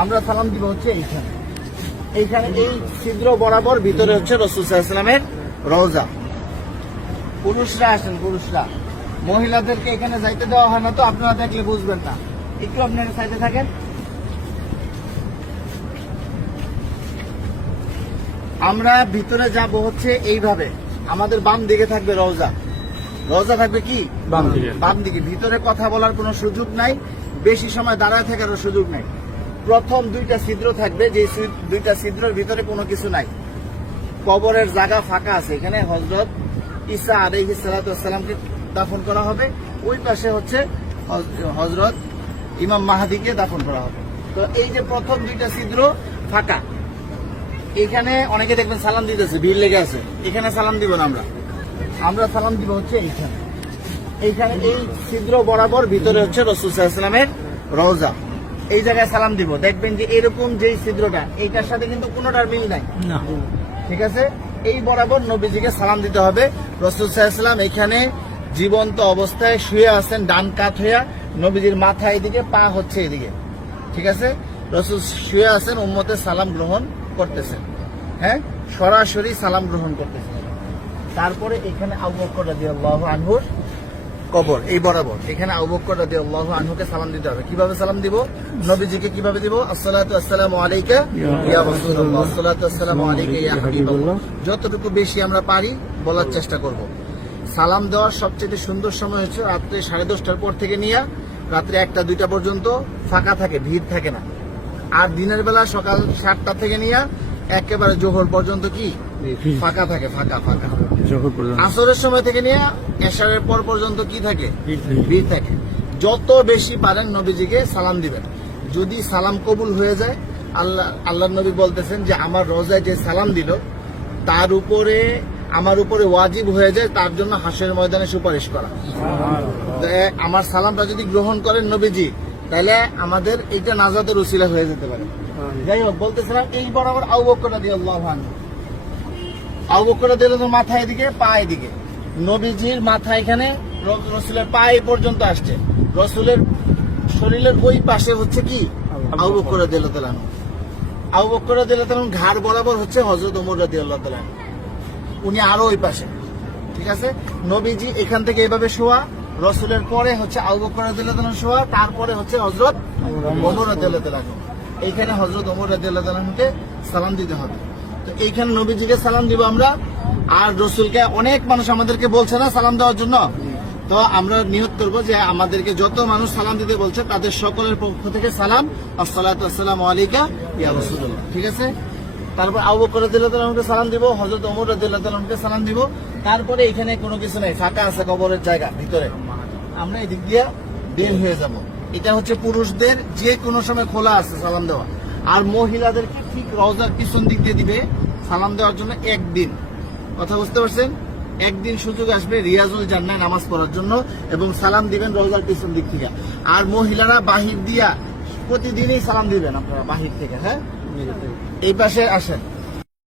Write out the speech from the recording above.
আমরা সালাম দিব হচ্ছে এইখানে। এইখানে এই ছিদ্র বরাবর ভিতরে হচ্ছে রাসূল সাল্লাল্লাহু আলাইহি ওয়াসাল্লামের রওজা। পুরুষরা আসেন, পুরুষরা, মহিলাদেরকে এখানে যাইতে দেওয়া হয় না, তো আপনারা দেখলে বুঝবেন না। একটু আপনারা সাইডে থাকেন। আমরা ভিতরে যাব হচ্ছে এইভাবে, আমাদের বাম দিকে থাকবে রওজা। রওজা থাকবে কি বাম দিকে। ভিতরে কথা বলার কোনো সুযোগ নাই, বেশি সময় দাঁড়ায় থাকারও সুযোগ নাই। প্রথম দুইটা ছিদ্র থাকবে, যে দুইটা ছিদ্রের ভিতরে কোনো কিছু নাই। কবরের জায়গা ফাঁকা আছে, এখানে হযরত ঈসা আলাইহিস সালাতু ওয়াস সালামকে দাফন করা হবে। ওই পাশে হচ্ছে হযরত ইমাম মাহদিকে দাফন করা হবে। তো এই যে প্রথম দুইটা ছিদ্র ফাঁকা, এখানে অনেকে দেখবেন সালাম দিতেছে, ভিড় লেগে আছে। এখানে সালাম দিব না, আমরা সালাম দিব হচ্ছে এইখানে। এইখানে এই ছিদ্র বরাবর ভিতরে হচ্ছে রাসূল সাল্লাল্লাহু আলাইহি ওয়াসাল্লামের রওজা। এই জায়গায় সালাম দিব, দেখবেন যে এরকম যেই ছিদ্রটা, এইটার সাথে কিন্তু কোনোটার মিল নাই, ঠিক আছে। এই বরাবর নবীজিকে সালাম দিতে হবে। রাসূল সাল্লাল্লাহু আলাইহি ওয়াসাল্লাম এখানে জীবন্ত অবস্থায় শুয়ে আছেন, ডান কাত হইয়া, নবীজির মাথা এদিকে, পা হচ্ছে এদিকে, ঠিক আছে। রাসূল শুয়ে আছেন, উম্মতের সালাম গ্রহণ করতেছেন, হ্যাঁ, সরাসরি সালাম গ্রহণ করতেছেন। তারপরে এখানে আবু বকর রাদিয়াল্লাহু আনহুর কবর, এই বরাবর এখানে আবু বকর রাদিয়াল্লাহু আনহুকে সালাম দিতে হবে। কিভাবে সালাম দিব? নবীজিকে কিভাবে দিব? আসসালাতু আসসালামু আলাইকা ইয়া রাসূলুল্লাহ, আসসালাতু আসসালামু আলাইকা ইয়া হাবিবাল্লাহ। যতটুকু বেশি আমরা পারি বলার চেষ্টা করব। সালাম দেওয়ার সবচেয়ে সুন্দর সময় হচ্ছে রাত্রে 10:30টার পর থেকে নিয়ে রাত্রে 1টা-2টা পর্যন্ত ফাঁকা থাকে, ভিড় থাকে না। আর দিনের বেলা সকাল 7টা থেকে নিয়ে একেবারে জোহর পর্যন্ত কি ফাঁকা থাকে, ফাঁকা। আসরের সময় থেকে নিয়ে এশারের পর পর্যন্ত কি থাকে? ভিড় থাকে। যত বেশি পারেন নবীজিকে সালাম দিবেন। যদি সালাম কবুল হয়ে যায়, আল্লাহ নবী বলতেছেন যে আমার রওজায় যে সালাম দিল তার উপরে, আমার উপরে ওয়াজিব হয়ে যায় তার জন্য হাসরের ময়দানে সুপারিশ করা। আমার সালামটা যদি গ্রহণ করেন নবীজি, তাহলে আমাদের এইটা নাজাতের উসিলা হয়ে যেতে পারে। যাই হোক, বলতেছিলাম এই বরাবর আবু বকর রাদিয়াল্লাহু আনহু, আবু বকর রাদিয়াল্লাহু আনহু মাথা এদিকে, পা এদিকে। নবীজির মাথা এখানে, রাসূলের পা এই পর্যন্ত আসছে। রাসূলের শরীরের ওই পাশে হচ্ছে কি আবু বকর রাদিয়াল্লাহু আনহু। আবু বকর রাদিয়াল্লাহু আনহু ঘাড় বরাবর হচ্ছে হযরত ওমর রাদিয়াল্লাহু আনহু, উনি আরো ওই পাশে, ঠিক আছে। নবীজি এখান থেকে এভাবে শোয়া, রাসূলের পরে হচ্ছে আবু বকর রাদিয়াল্লাহু আনহু শোয়া, তারপরে হচ্ছে হযরত ওমর রাদিয়াল্লাহু আনহু। এইখানে হযরত ওমর রাদিয়াল্লাহু আনহুকে সালাম দিতে হবে। তো এইখানে নবীজিকে সালাম দিব আমরা। আর রাসূলকে অনেক মানুষ আমাদেরকে বলছে না সালাম দেওয়ার জন্য, তো আমরা নিয়ত করবো যে আমাদেরকে যত মানুষ সালাম দিতে বলছে তাদের সকলের পক্ষ থেকে সালাম, আসসালাতু আসসালামু আলাইকা ইয়া রাসূলুল্লাহ, ঠিক আছে। তারপর আবু বকর রাদিয়াল্লাহু আনহুকে সালাম দিব, হযরত ওমর রাদিয়াল্লাহু আনহুকে সালাম দিব। তারপরে এখানে কোনো কিছু নাই, ফাঁকা আছে কবরের জায়গা ভিতরে, আমরা এদিক দিয়ে বের হয়ে যাব। এটা হচ্ছে পুরুষদের যে কোনো সময় খোলা আছে সালাম দেওয়া। আর মহিলাদেরকে ঠিক রওজার পিছন দিক দিয়ে দিবে সালাম দেওয়ার জন্য একদিন। কথা বুঝতে পারছেন? একদিন সুযোগ আসবে রিয়াজুল জান্নাহ নামাজ পড়ার জন্য, এবং সালাম দিবেন রওজার পিছন দিক থেকে। আর মহিলারা বাহির দিয়া প্রতিদিনই সালাম দিবেন আপনারা বাহির থেকে, হ্যাঁ। এই পাশে আসেন।